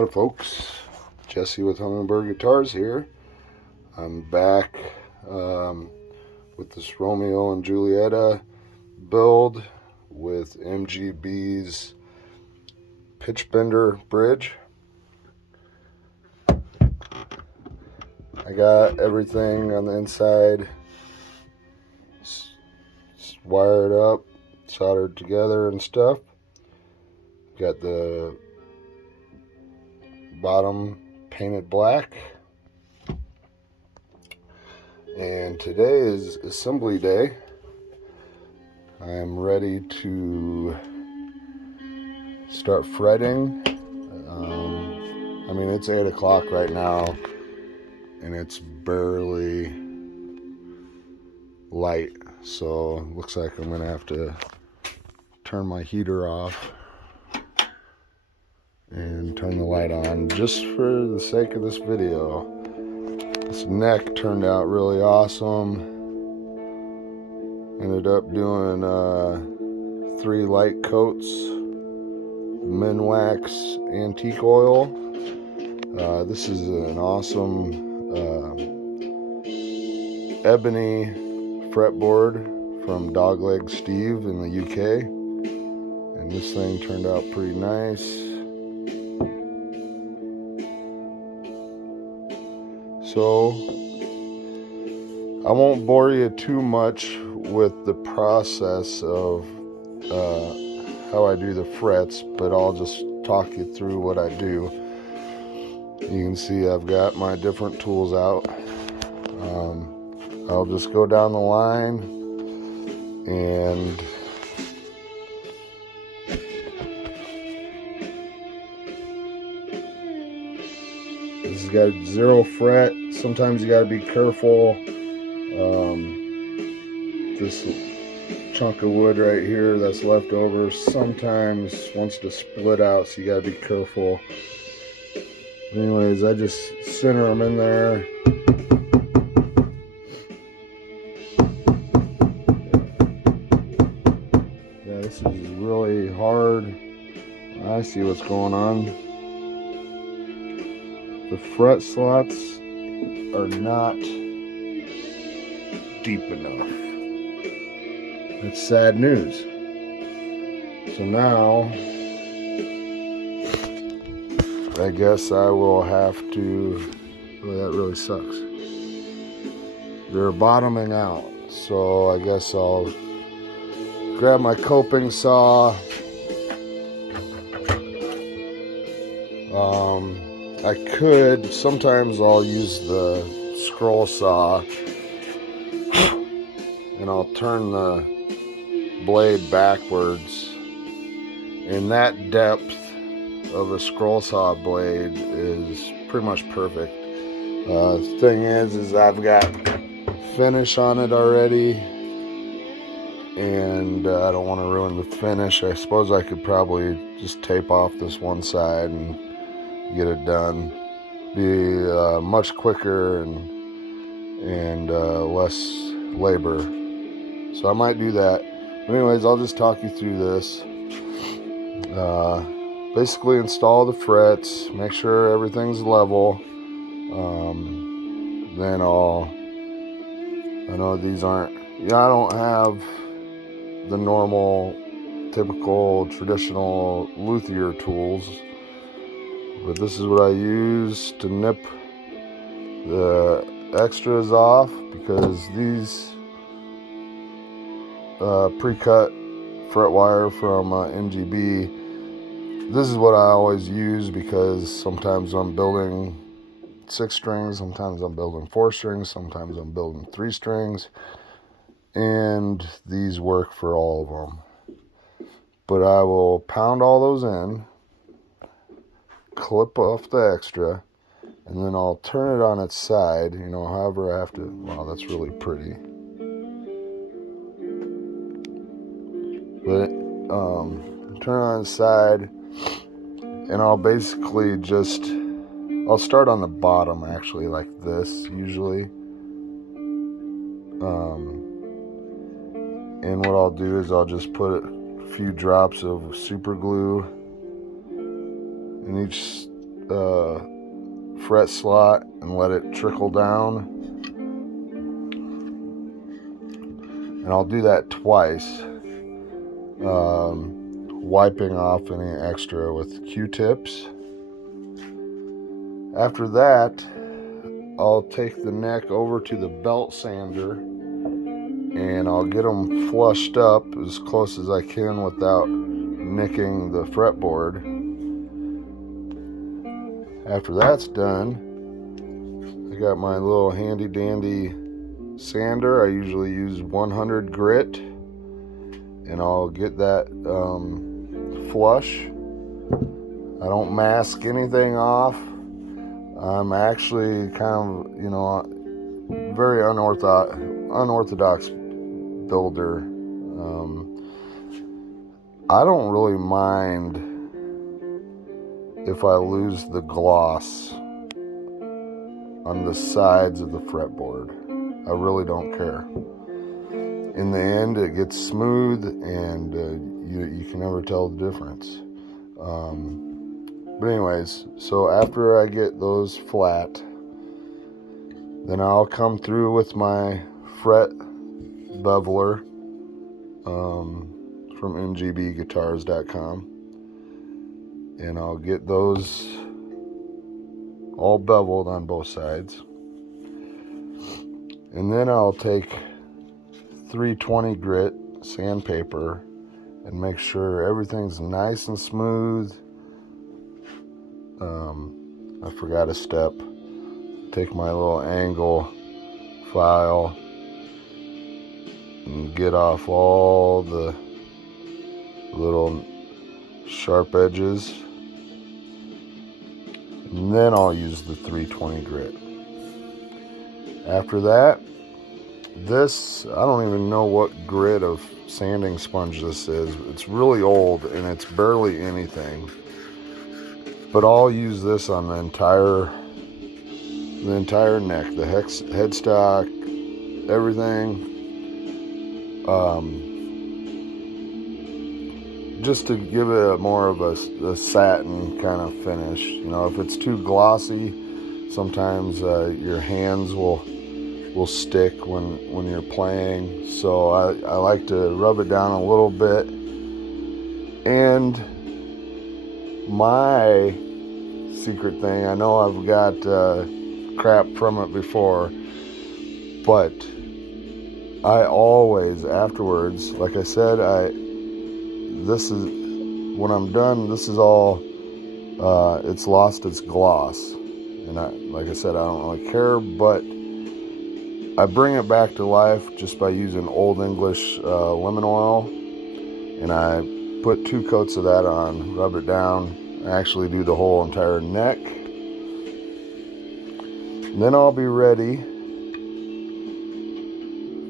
Hello folks, Jesse with Hummingbird Guitars here. I'm back with this Romeo and Julieta build with MGB's pitch bender bridge. I got everything on the inside wired up, soldered together and stuff. Got the bottom painted black, and today is assembly day. I am ready to start fretting. I mean, it's 8 o'clock right now and it's barely light, so it looks like I'm gonna have to turn my heater off and turn the light on just for the sake of this video. This neck turned out really awesome. Ended up doing 3 light coats, Minwax antique oil. This is an awesome ebony fretboard from Dogleg Steve in the UK, and this thing turned out pretty nice. So I won't bore you too much with the process of how I do the frets, but I'll just talk you through what I do. You can see I've got my different tools out. I'll just go down the line and this has got 0 fret. Sometimes you got to be careful. This chunk of wood right here that's left over sometimes wants to split out, so you got to be careful. Anyways, I just center them in there. Yeah, this is really hard. I see what's going on. The fret slots are not deep enough. It's sad news. So now, I guess I will have to, well, that really sucks. They're bottoming out. So I guess I'll grab my coping saw. I could, sometimes I'll use the scroll saw and I'll turn the blade backwards, and that depth of a scroll saw blade is pretty much perfect. The thing is I've got finish on it already, and I don't want to ruin the finish. I suppose I could probably just tape off this one side and get it done. Be much quicker and less labor. So I might do that. But anyways, I'll just talk you through this. Basically install the frets, make sure everything's level. Then I know these aren't, I don't have the normal, typical, traditional luthier tools, but this is what I use to nip the extras off, because these pre-cut fret wire from MGB, this is what I always use, because sometimes I'm building 6 strings, sometimes I'm building 4 strings, sometimes I'm building 3 strings, and these work for all of them. But I will pound all those in, clip off the extra, and then I'll turn it on its side, however I have to. Wow, that's really pretty. But turn it on its side, and I'll basically I'll start on the bottom, actually, like this usually. And what I'll do is I'll just put a few drops of super glue in each fret slot and let it trickle down. And I'll do that twice, wiping off any extra with Q-tips. After that, I'll take the neck over to the belt sander and I'll get them flushed up as close as I can without nicking the fretboard. After that's done, I got my little handy dandy sander. I usually use 100 grit, and I'll get that flush. I don't mask anything off. I'm actually kind of, very unorthodox builder. I don't really mind if I lose the gloss on the sides of the fretboard. I really don't care. In the end, it gets smooth, and you can never tell the difference. But anyways, so after I get those flat, then I'll come through with my fret beveler from MGBguitars.com, and I'll get those all beveled on both sides. And then I'll take 320 grit sandpaper and make sure everything's nice and smooth. I forgot a step. Take my little angle file and get off all the little sharp edges. And then I'll use the 320 grit. After that, this, I don't even know what grit of sanding sponge this is. It's really old and it's barely anything. But I'll use this on the entire neck, the headstock, everything. Just to give it more of a satin kind of finish. If it's too glossy, sometimes your hands will stick when you're playing. So I like to rub it down a little bit. And my secret thing, I know I've got crap from it before, but I always afterwards, like I said, this is when I'm done, this is all it's lost its gloss, and like I said, I don't really care, but I bring it back to life just by using Old English lemon oil, and I put 2 coats of that on, rub it down. I actually do the whole entire neck. And then I'll be ready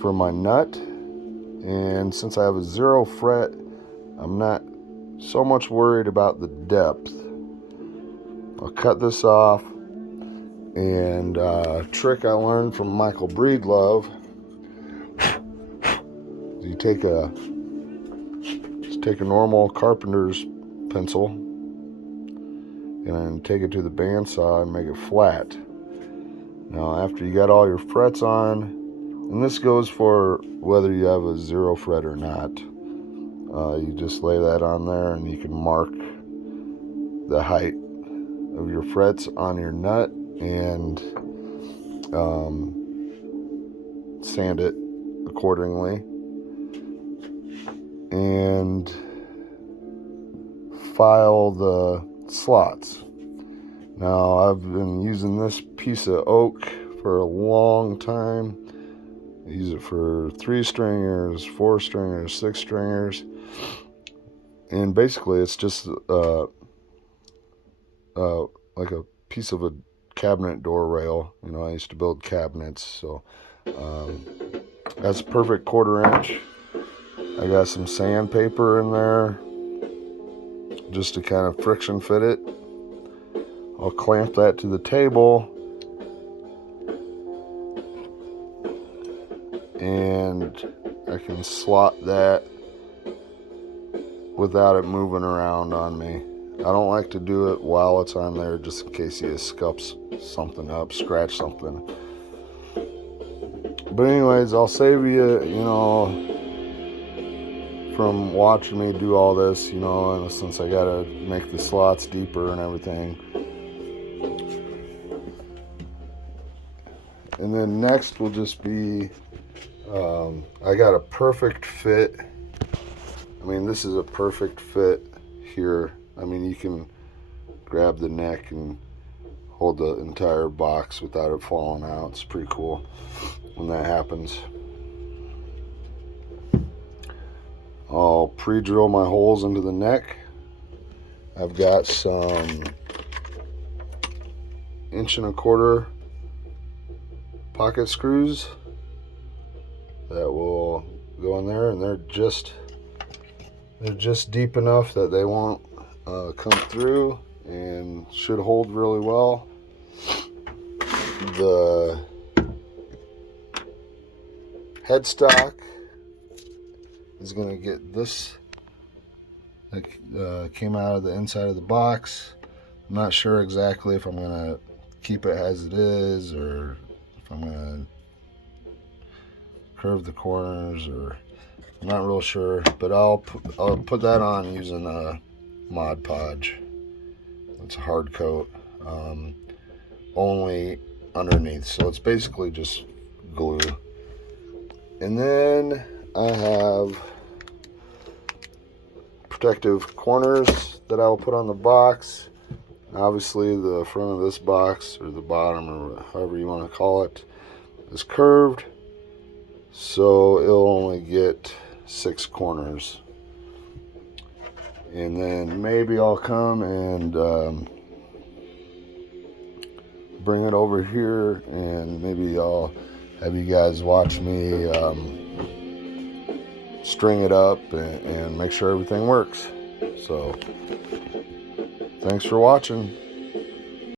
for my nut. And since I have a 0 fret, I'm not so much worried about the depth. I'll cut this off. And a trick I learned from Michael Breedlove, you take a normal carpenter's pencil and take it to the bandsaw and make it flat. Now, after you got all your frets on, and this goes for whether you have a 0 fret or not, you just lay that on there and you can mark the height of your frets on your nut and sand it accordingly. And file the slots. Now, I've been using this piece of oak for a long time. I use it for 3 stringers, 4 stringers, 6 stringers, and basically it's just like a piece of a cabinet door rail. I used to build cabinets, so that's a perfect 1/4 inch. I got some sandpaper in there just to kind of friction fit it. I'll clamp that to the table and I can slot that without it moving around on me. don't like to do it while it's on there, just in case you scuffs something up, scratch something. But anyways, I'll save you, from watching me do all this, and since I gotta make the slots deeper and everything. And then next will just be, I got a perfect fit. I mean, this is a perfect fit here. I mean, you can grab the neck and hold the entire box without it falling out. It's pretty cool when that happens. I'll pre-drill my holes into the neck. I've got some 1.25" pocket screws that will go in there, and they're just deep enough that they won't come through and should hold really well. The headstock is going to get this that came out of the inside of the box. I'm not sure exactly if I'm going to keep it as it is or if I'm going to curve the corners, or I'm not real sure, but I'll put that on using a Mod Podge. It's a hard coat, only underneath, so it's basically just glue. And then I have protective corners that I will put on the box. Obviously the front of this box, or the bottom, or however you want to call it, is curved, so it'll only get 6 corners. And then maybe I'll come and bring it over here, and maybe I'll have you guys watch me string it up and make sure everything works. So thanks for watching.